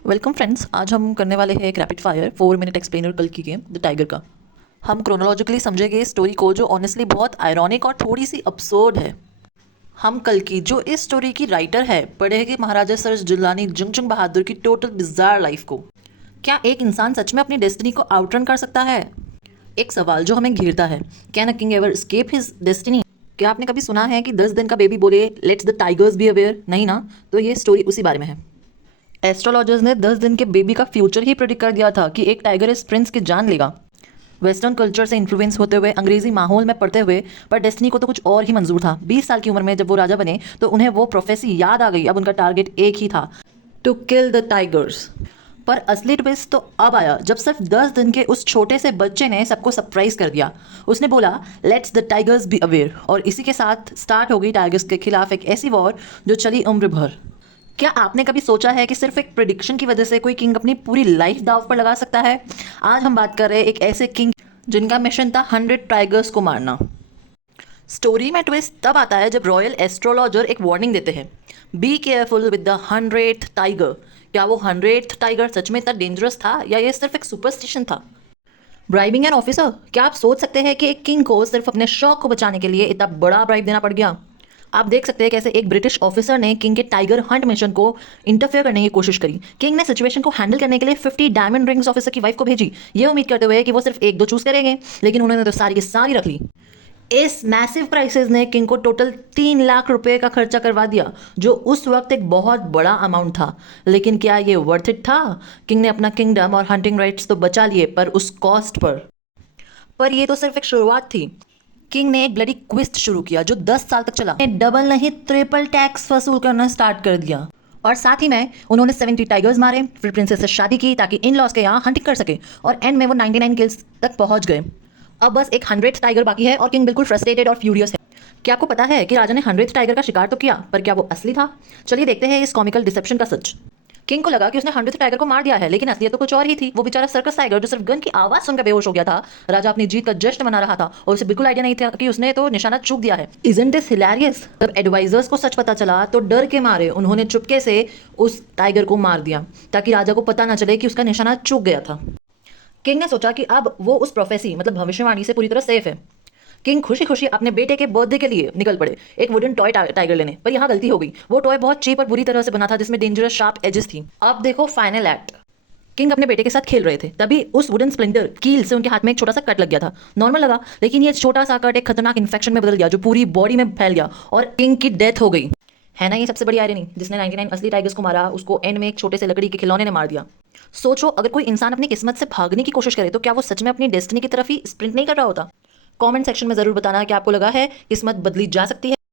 Welcome friends, आज हम करने वाले हैं एक रैपिड फायर 4 मिनट एक्सप्लेनर कल की गेम द टाइगर का। हम क्रोनोलॉजिकली समझेंगे स्टोरी को, जो ऑनेस्टली बहुत आयरॉनिक और थोड़ी सी अब्सर्ड है। हम कल की जो इस स्टोरी की राइटर है पढ़ेंगे महाराजा सर जिलानी जंगचुंग बहादुर की टोटल बिजार लाइफ को। क्या एक इंसान सच में अपनी डेस्टिनी को आउटरन कर सकता है? एक सवाल जो हमें घिरता है, can a king ever escape his destiny? क्या आपने कभी सुना है कि 10 दिन का बेबी बोले let's the tigers be aware? नहीं ना? तो ये स्टोरी उसी बारे में है। एस्ट्रोलॉजर्स ने 10 दिन के बेबी का फ्यूचर ही प्रेडिक्ट कर दिया था कि एक टाइगर इस प्रिंस की जान लेगा। वेस्टर्न कल्चर से इन्फ्लुएंस होते हुए, अंग्रेजी माहौल में पढ़ते हुए, पर डेस्टिनी को तो कुछ और ही मंजूर था। 20 साल की उम्र में जब वो राजा बने तो उन्हें वो प्रोफेसी याद आ गई। अब उनका टारगेट एक ही था, टू किल द टाइगर्स। पर असली ट्विस्ट तो अब आया जब सिर्फ 10 दिन के उस छोटे से बच्चे ने सबको सरप्राइज कर दिया। उसने बोला let's the tigers be aware, और इसी के साथ स्टार्ट हो गई टाइगर्स के खिलाफ एक ऐसी वॉर जो चली उम्र भर। क्या आपने कभी सोचा है कि सिर्फ एक प्रिडिक्शन की वजह से कोई किंग अपनी पूरी लाइफ दांव पर लगा सकता है? आज हम बात कर रहे हैं एक ऐसे किंग जिनका मिशन था 100 टाइगर्स को मारना। स्टोरी में ट्विस्ट तब आता है जब रॉयल एस्ट्रोलॉजर एक वार्निंग देते हैं, be careful with the 100th tiger. क्या वो 100th टाइगर सच में इतना डेंजरस था या ये सिर्फ एक सुपरस्टिशन था? ब्राइबिंग एन ऑफिसर, क्या आप सोच सकते हैं कि एक किंग को सिर्फ अपने शौक को बचाने के लिए इतना बड़ा ब्राइब देना पड़ गया? आप देख सकते हैं कैसे एक ब्रिटिश ऑफिसर ने किंग के टाइगर हंट मिशन को इंटरफेयर करने की कोशिश करी। किंग ने सिचुएशन को हैंडल करने के लिए 50 डायमंड रिंग्स ऑफिसर की वाइफ को भेजी, ये उम्मीद करते हुए कि वो सिर्फ एक दो चूज करेंगे, लेकिन उन्होंने तो सारी की सारी रख ली। इस मैसिव क्राइसिस ने किंग को टोटल 3 लाख रुपए का खर्चा करवा दिया, जो उस वक्त एक बहुत बड़ा अमाउंट था। लेकिन क्या ये वर्थ इट था? किंग ने अपना किंगडम और हंटिंग राइट्स तो बचा लिए, पर उस कॉस्ट पर ये तो सिर्फ एक शुरुआत थी। किंग ने एक ब्लडी क्विस्ट शुरू किया जो 10 साल तक चला। डबल नहीं ट्रिपल टैक्स वसूल करना स्टार्ट कर दिया, और साथ ही में उन्होंने 70 टाइगर्स मारे, फिर प्रिंसेस से शादी की ताकि इन लॉज के यहाँ हंटिंग कर सके, और एंड में वो 99 किल्स तक पहुंच गए। अब बस एक 100th टाइगर बाकी है और किंग बिल्कुल फ्रस्ट्रेटेड और फ्यूरियस है। क्या आपको पता है कि राजा ने 100th टाइगर का शिकार तो किया, पर क्या वो असली था? चलिए देखते हैं इस कॉमिकल डिसेप्शन का सच। किंग को लगा कि उसने 100th टाइगर को मार दिया है, लेकिन असलियत तो कुछ और ही थी। वो बेचारा सर्कस टाइगर जो सिर्फ गन की आवाज सुनकर बेहोश हो गया था। राजा अपनी जीत का जश्न मना रहा था और उसे बिल्कुल आइडिया नहीं था कि उसने तो निशाना चूक दिया है। Isn't this hilarious? जब एडवाइजर्स को सच पता चला तो डर के मारे उन्होंने चुपके से उस टाइगर को मार दिया, ताकि राजा को पता ना चले कि उसका निशाना चूक गया था। किंग ने सोचा कि अब वो उस प्रोफेसी मतलब भविष्यवाणी से पूरी तरह सेफ है। किंग खुशी खुशी अपने बेटे के बर्थडे के लिए निकल पड़े एक वुडन टॉय टाइगर लेने, पर यहाँ गलती हो गई। वो टॉय बहुत चीप और बुरी तरह से बना था, जिसमें डेंजरस शार्प एजेस थी। अब देखो फाइनल एक्ट। किंग अपने बेटे के साथ खेल रहे थे, तभी उस वुडन स्प्लिंटर कील से उनके हाथ में एक छोटा सा कट लग गया था। नॉर्मल लगा, लेकिन ये छोटा सा कट एक खतरनाक इन्फेक्शन में बदल गया जो पूरी बॉडी में फैल गया, और किंग की डेथ हो गई। है ना ये सबसे बड़ी आयरनी? जिसने 99 असली टाइगर्स को मारा, उसको एंड में एक छोटे से लकड़ी के खिलौने ने मार दिया। सोचो, अगर कोई इंसान अपनी किस्मत से भागने की कोशिश करे तो क्या वो सच में अपनी डेस्टिनी की तरफ ही स्प्रिंट नहीं कर रहा होता? कमेंट सेक्शन में जरूर बताना कि आपको लगा है किस्मत बदली जा सकती है।